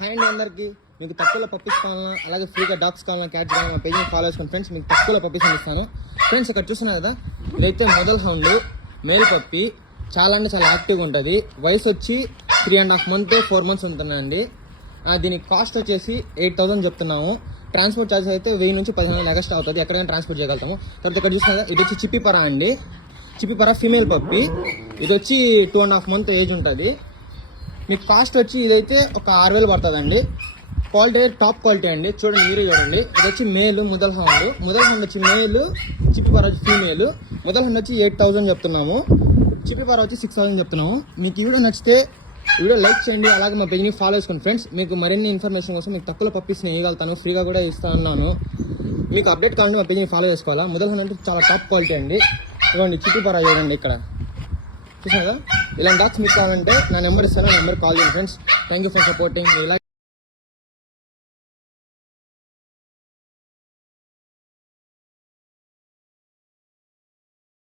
Hi అండి అందరికి. మీకు తక్కువలో పప్పీస్ కావాలన్నా అలాగే ఫ్రీగా డాగ్స్ కావాలన్నా క్యాట్స్ కావాలన్నా మా పేజ్ని ఫాలో చేసుకోండి ఫ్రెండ్స్. మీకు తక్కువలో పప్పీస్ ఇస్తాను ఫ్రెండ్స్. ఇక్కడ చూస్తున్నారు కదా, ఇదైతే మొదల్ హౌండ్ మేల్ పప్పీ. చాలా అంటే చాలా యాక్టివ్గా ఉంటుంది. వయసు వచ్చి 3.5 months 4 months ఉంటుందండి. దీనికి కాస్ట్ వచ్చేసి 8,000 చెప్తున్నాము. ట్రాన్స్పోర్ట్ ఛార్జెస్ అయితే 1000 నుంచి 1500 ఎక్స్ట్రా అవుతుంది. ఎక్కడైనా ట్రాన్స్పోర్ట్ చేయగలుగుతాము. తర్వాత ఇక్కడ చూస్తున్నారు, ఇది వచ్చి చిప్పిపరా అండి. చిప్పిపరా ఫీమేల్ పప్పీ. ఇది వచ్చి 2.5 months ఏజ్ ఉంటుంది. మీకు కాస్ట్ వచ్చి ఇదైతే ఒక 6,000 పడుతుందండి. క్వాలిటీ టాప్ క్వాలిటీ అండి. చూడండి, మీరే చూడండి. ఇది వచ్చి మేలు ముదల్ హౌండ్. ముదల్ హౌండ్ వచ్చి మేలు, చిప్పిపరా వచ్చి ఫీమేల్. ముదల్ హౌండ్ వచ్చి 8,000 చెప్తున్నాము. చిప్పిపరా వచ్చి 6,000 చెప్తున్నాము. మీకు ఈ వీడియో నచ్చితే వీడియో లైక్ చేయండి, అలాగే మా పేజ్ని ఫాలో చేసుకోండి ఫ్రెండ్స్. మీకు మరిన్ని ఇన్ఫర్మేషన్ కోసం మీకు తక్కువ పప్పీస్ని ఇవ్వగలుగుతాను, ఫ్రీగా కూడా ఇస్తా ఉన్నాను. మీకు అప్డేట్ కావాలంటే మా పేజ్ని ఫాలో చేసుకోవాలా. ముదల్ హౌండ్ అంటే చాలా టాప్ క్వాలిటీ అండి. ఇవ్వండి, చిప్పిపరా చూడండి ఇక్కడ చూసారా. ఇలాంటి డాగ్స్ మీకు కావాలంటే నా నెంబర్ ఇస్తాను, నెంబర్ కాల్ చేయండి friends. Thank you for supporting. ఇలా